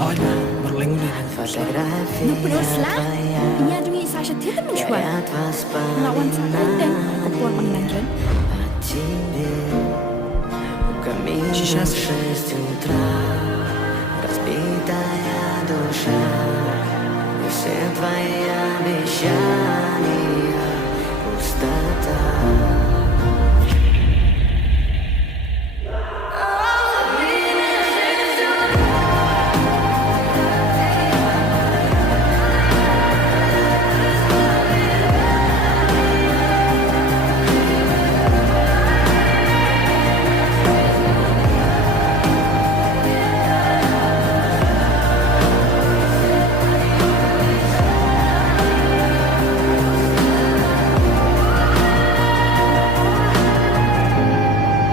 Ладно, berlenggu Beruslah, menyadungi Sasha tidak mencuat. Lawan saya dan keluar mengajar. Сейчас Разбитая душа, и все твои обещания.